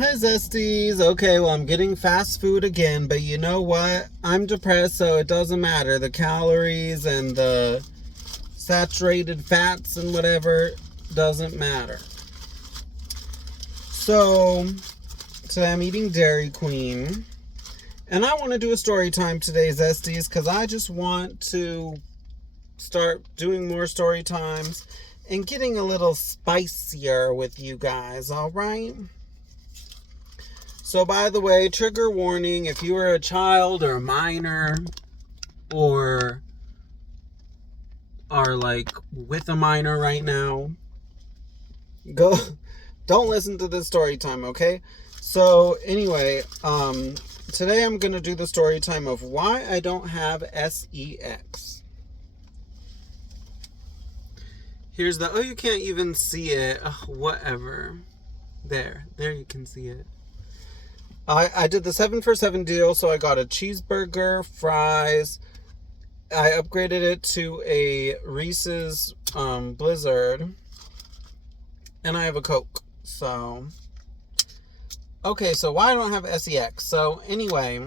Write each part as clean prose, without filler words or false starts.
Hi, Zesties. Okay, well, I'm getting fast food again, but you know what? I'm depressed, so it doesn't matter. The calories and the saturated fats and whatever doesn't matter. So, today I'm eating Dairy Queen. And I want to do a story time today, Zesties, because I just want to start doing more story times and getting a little spicier with you guys, alright? So, by the way, trigger warning, if you are a child or a minor or are like with a minor right now, don't listen to this story time, okay? So, anyway, today I'm going to do the story time of why I don't have sex. Here's the, oh, you can't even see it. Whatever. There you can see it. I did the 7 for 7 deal, so I got a cheeseburger, fries. I upgraded it to a Reese's Blizzard, and I have a Coke. So, okay, so why I don't have sex? So anyway,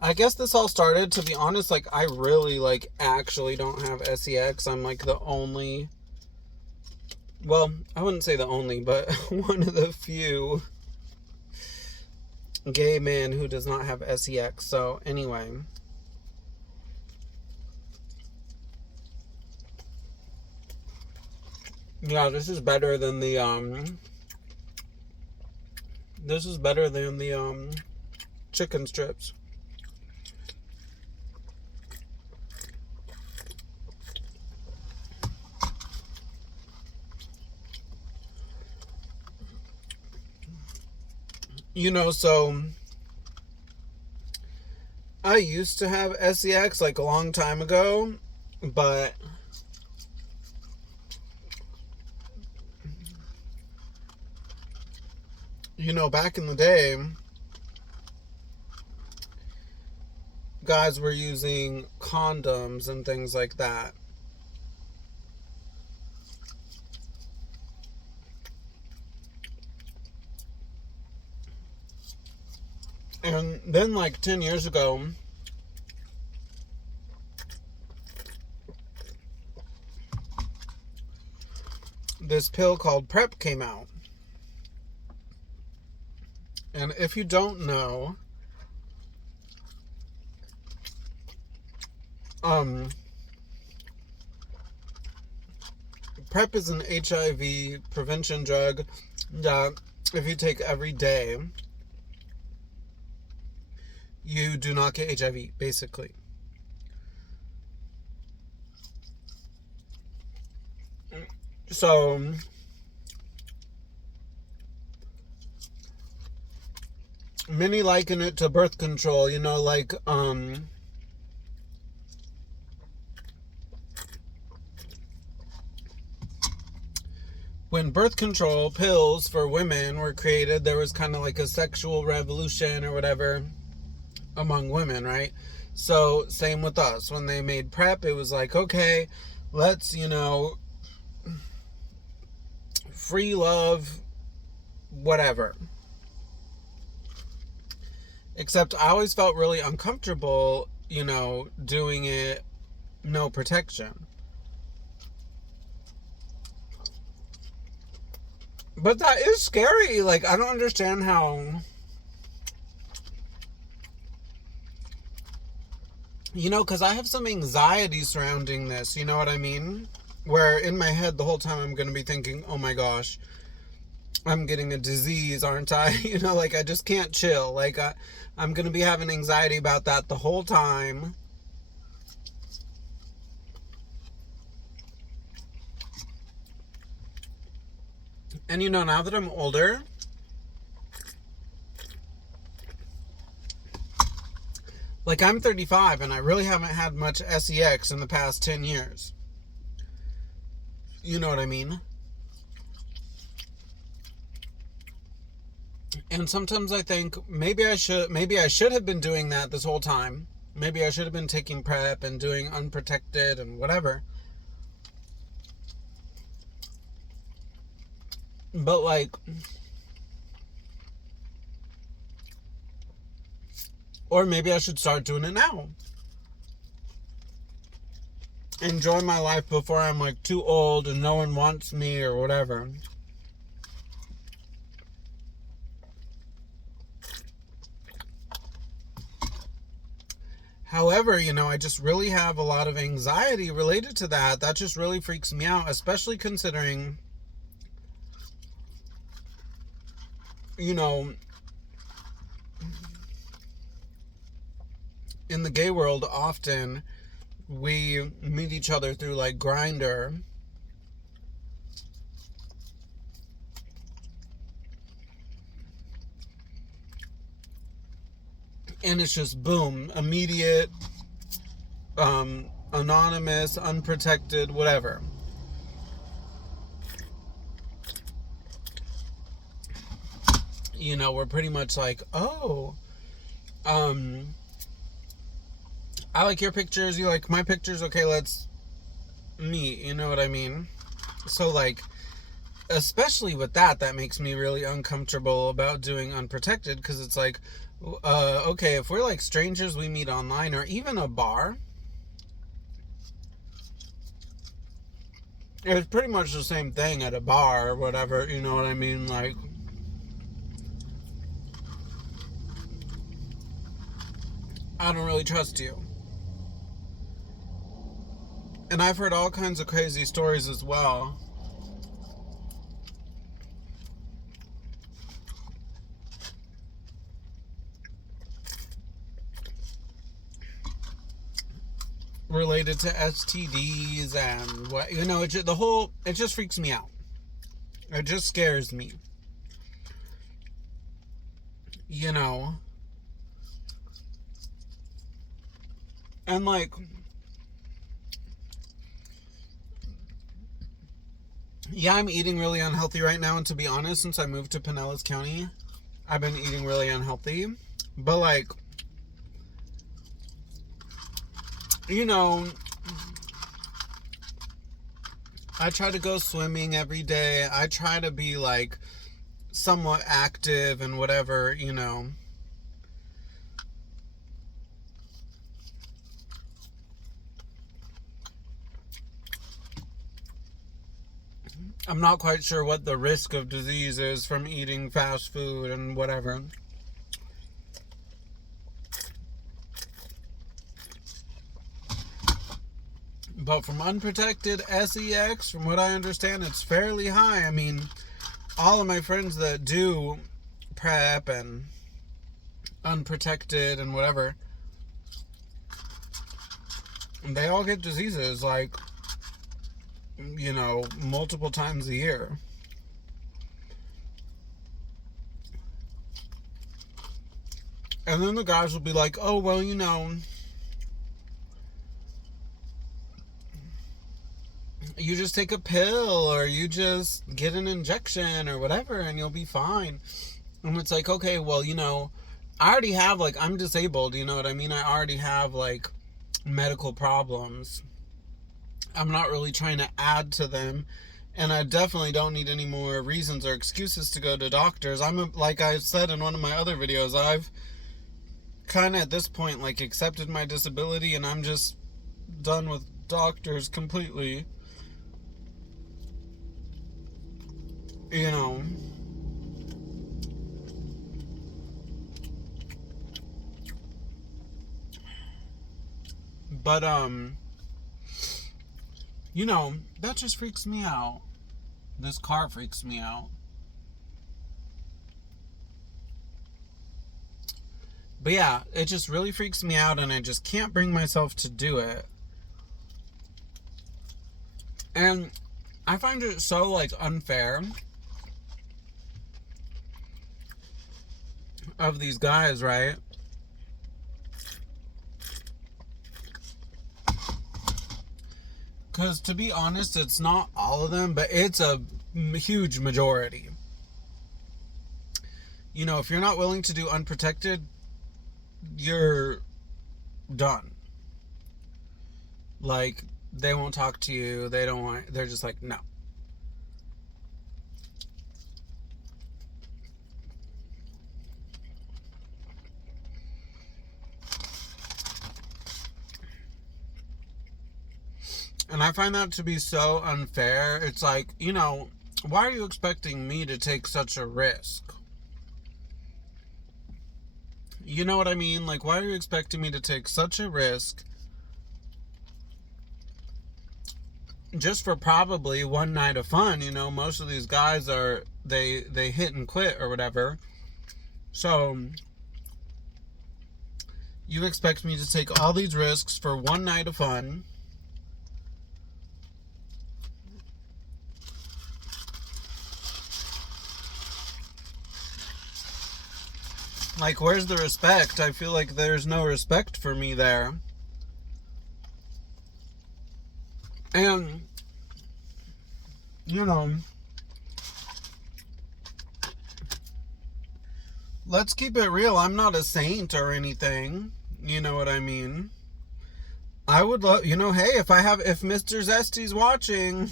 I guess this all started, to be honest, like I really actually don't have sex. I'm like the only, well, I wouldn't say the only, but one of the few gay man who does not have sex. So anyway, yeah, this is better than the chicken strips. You know, so I used to have sex like a long time ago, but you know, back in the day, guys were using condoms and things like that. And then like 10 years ago, this pill called PrEP came out. And if you don't know, PrEP is an HIV prevention drug that if you take every day, you do not get HIV, basically. So, many liken it to birth control, you know, like, when birth control pills for women were created, there was kind of like a sexual revolution or whatever among women, right? So, same with us. When they made PrEP, it was like, okay, let's, you know, free love, whatever. Except I always felt really uncomfortable, you know, doing it no protection. But that is scary. Like, I don't understand how, you know, because I have some anxiety surrounding this, you know what I mean? Where in my head the whole time I'm going to be thinking, oh my gosh, I'm getting a disease, aren't I? You know, like I just can't chill. Like I'm going to be having anxiety about that the whole time. And you know, now that I'm older, like I'm 35 and I really haven't had much sex in the past 10 years. You know what I mean? And sometimes I think maybe I should have been doing that this whole time. Maybe I should have been taking PrEP and doing unprotected and whatever. But like, Or maybe I should start doing it now. Enjoy my life before I'm like too old and no one wants me or whatever. However, I just really have a lot of anxiety related to that. That just really freaks me out, especially considering, in the gay world, often we meet each other through like Grindr. And it's just boom, immediate, anonymous, unprotected, whatever. We're pretty much like, oh, I like your pictures, you like my pictures, okay, let's meet, you know what I mean? So like, especially with that makes me really uncomfortable about doing unprotected, because it's like, okay, if we're like strangers we meet online or even a bar, it's pretty much the same thing at a bar or whatever, you know what I mean? Like, I don't really trust you. And I've heard all kinds of crazy stories as well. Related to STDs and what, it just freaks me out. It just scares me. And like, yeah, I'm eating really unhealthy right now, and to be honest, since I moved to Pinellas County, I've been eating really unhealthy. But like, I try to go swimming every day. I try to be like somewhat active and whatever, I'm not quite sure what the risk of disease is from eating fast food and whatever. But from unprotected SEX, from what I understand, it's fairly high. I mean, all of my friends that do PrEP and unprotected and whatever, they all get diseases like, multiple times a year. And then the guys will be like, oh, well, you just take a pill or you just get an injection or whatever and you'll be fine. And it's like, okay, well, I already have, like, I'm disabled, you know what I mean? I already have, like, medical problems. I'm not really trying to add to them. And I definitely don't need any more reasons or excuses to go to doctors. Like I said in one of my other videos, I've kind of at this point, like, accepted my disability and I'm just done with doctors completely. But, that just freaks me out. This car freaks me out. But yeah, it just really freaks me out and I just can't bring myself to do it. And I find it so, like, unfair of these guys, right? Because to be honest, it's not all of them, but it's a huge majority. If you're not willing to do unprotected, you're done. Like, they won't talk to you. They're just like, no. And I find that to be so unfair. It's like, why are you expecting me to take such a risk? You know what I mean? Like, why are you expecting me to take such a risk just for probably one night of fun? Most of these guys they hit and quit or whatever. So you expect me to take all these risks for one night of fun? Like, where's the respect? I feel like there's no respect for me there. And, let's keep it real. I'm not a saint or anything. You know what I mean? I would love, hey, if Mr. Zesty's watching,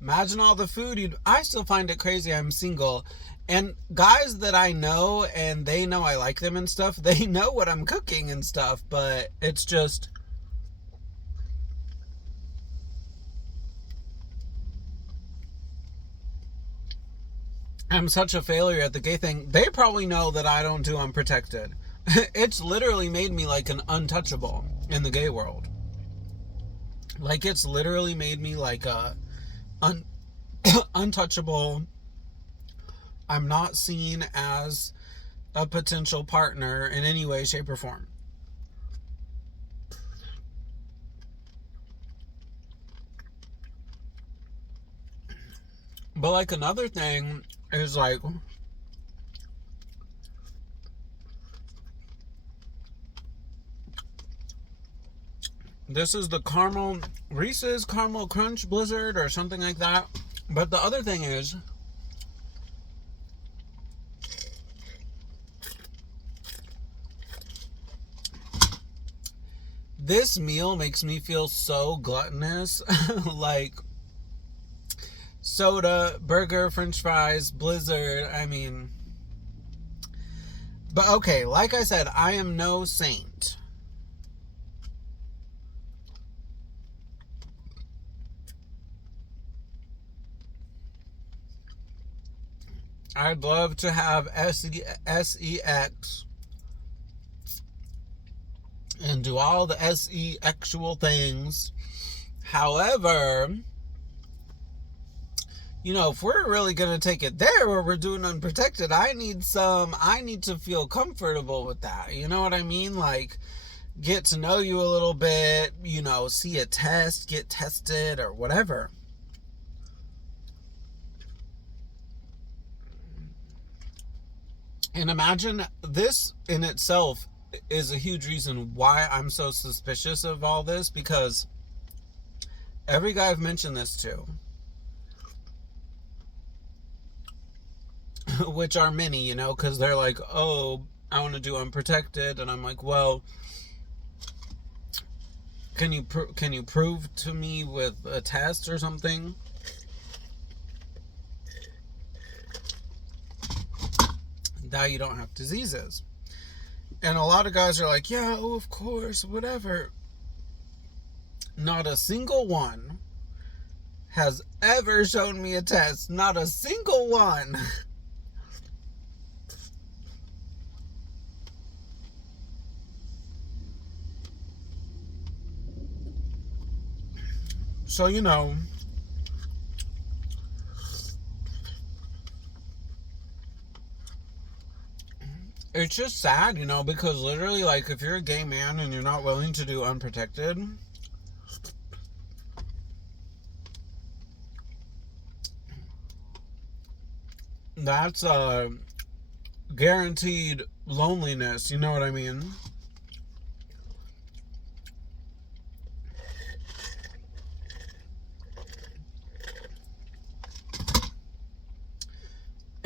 imagine all the food I still find it crazy I'm single. And guys that I know, and they know I like them and stuff, they know what I'm cooking and stuff, but it's just, I'm such a failure at the gay thing. They probably know that I don't do unprotected. It's literally made me like an untouchable in the gay world. Like, it's literally made me like a untouchable. I'm not seen as a potential partner in any way, shape, or form. But like, another thing is like, this is the Reese's Caramel Crunch Blizzard or something like that. But the other thing is, this meal makes me feel so gluttonous. Like, soda, burger, french fries, Blizzard, I mean. But okay, like I said, I am no saint. I'd love to have sex and do all the actual things. However, if we're really going to take it there where we're doing unprotected, I need to feel comfortable with that. You know what I mean? Like, get to know you a little bit, see a test, get tested or whatever. And imagine, this in itself is a huge reason why I'm so suspicious of all this, because every guy I've mentioned this to, which are many, because they're like, oh, I want to do unprotected, and I'm like, well, can you prove to me with a test or something that you don't have diseases? And a lot of guys are like, yeah, oh, of course, whatever. Not a single one has ever shown me a test. Not a single one. So, it's just sad, because literally, like, if you're a gay man and you're not willing to do unprotected, that's guaranteed loneliness, you know what I mean?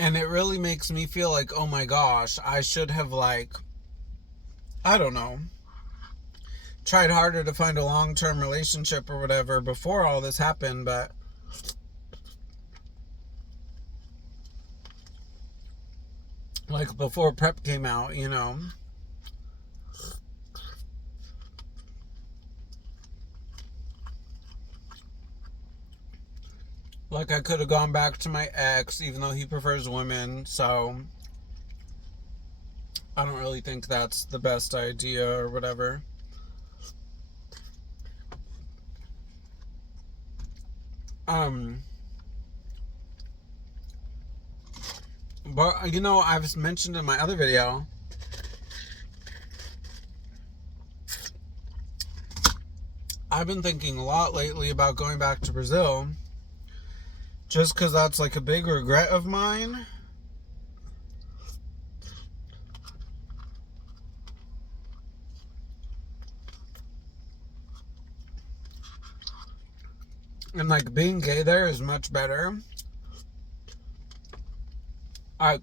And it really makes me feel like, oh my gosh, I should have, like, I don't know, tried harder to find a long-term relationship or whatever before all this happened, but like, before PrEP came out, Like, I could have gone back to my ex, even though he prefers women, so I don't really think that's the best idea or whatever. But, you know, I've mentioned in my other video, I've been thinking a lot lately about going back to Brazil, just because that's like a big regret of mine. And like, being gay there is much better. Like,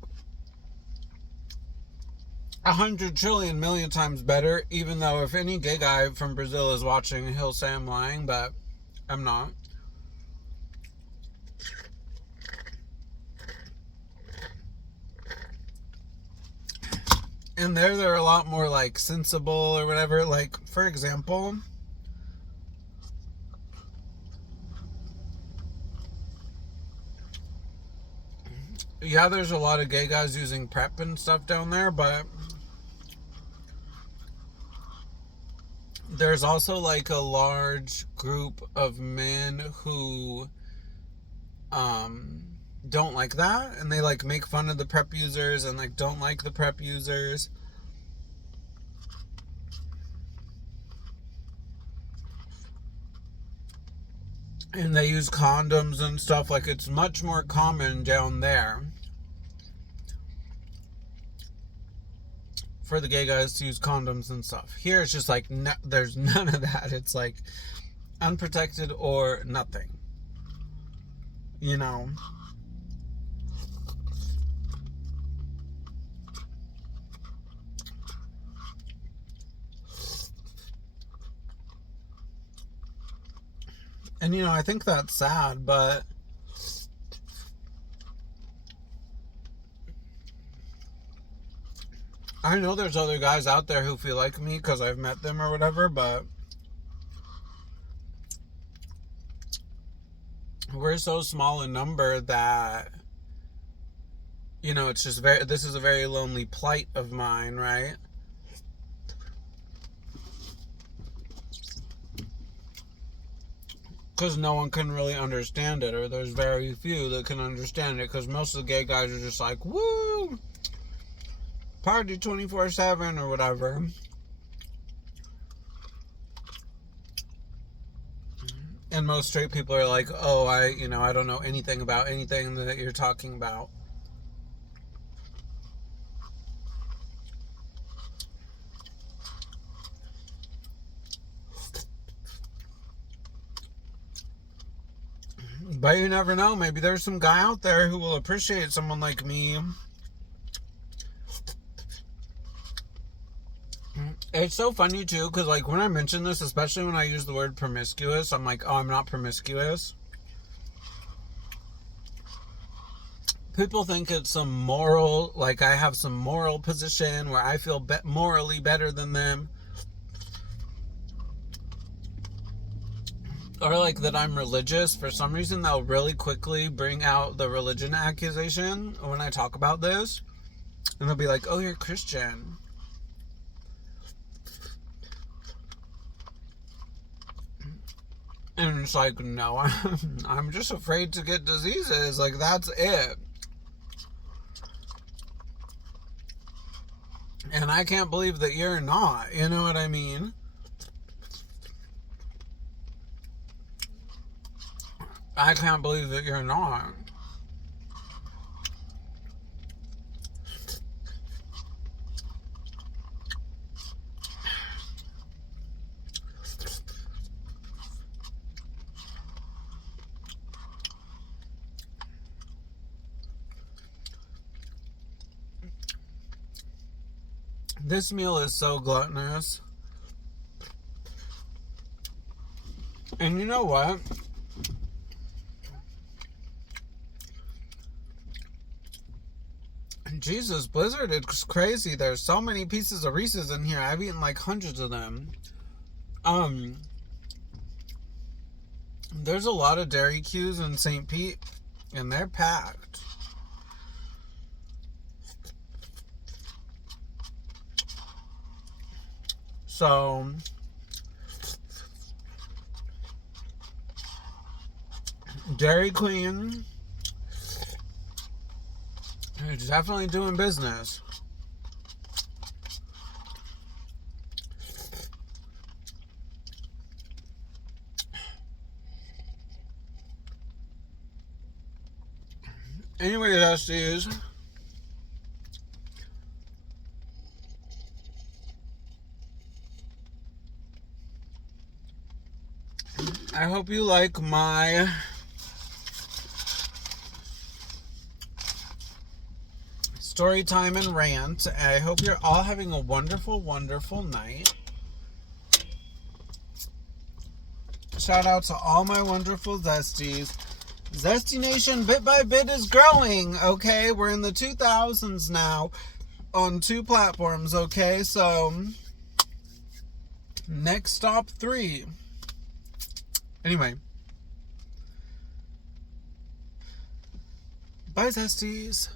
100 trillion million times better, even though if any gay guy from Brazil is watching, he'll say I'm lying, but I'm not. And they're a lot more like sensible or whatever. Like, for example, yeah, there's a lot of gay guys using PrEP and stuff down there, but there's also like a large group of men who don't like that, and they like make fun of the PrEP users and like don't like the PrEP users. And they use condoms and stuff. Like, it's much more common down there for the gay guys to use condoms and stuff. Here it's just like, no, there's none of that. It's like unprotected or nothing, you know. And, you know, I think that's sad, but I know there's other guys out there who feel like me because I've met them or whatever, but we're so small in number that, you know, it's just this is a very lonely plight of mine, right? Because no one can really understand it, or there's very few that can understand it, because most of the gay guys are just like, woo, party 24/7 or whatever. And most straight people are like, oh, I don't know anything about anything that you're talking about. But you never know. Maybe there's some guy out there who will appreciate someone like me. It's so funny, too, because, like, when I mention this, especially when I use the word promiscuous, I'm like, oh, I'm not promiscuous. People think it's some moral, like, I have some moral position where I feel morally better than them. Or like that I'm religious. For some reason, they'll really quickly bring out the religion accusation when I talk about this. And they'll be like, oh, you're Christian. And it's like, no, I'm just afraid to get diseases. Like, that's it. And I can't believe that you're not. You know what I mean? I can't believe that you're not. This meal is so gluttonous. And you know what? Jesus, Blizzard, it's crazy. There's so many pieces of Reese's in here. I've eaten like hundreds of them. There's a lot of Dairy Q's in St. Pete, and they're packed. So, Dairy Queen is definitely doing business. Anyway, Dusties, I hope you like my story time and rant. I hope you're all having a wonderful, wonderful night. Shout out to all my wonderful Zesties. Zesty Nation, bit by bit, is growing, okay? We're in the 2000s now on 2 platforms, okay? So, next stop 3. Anyway. Bye, Zesties.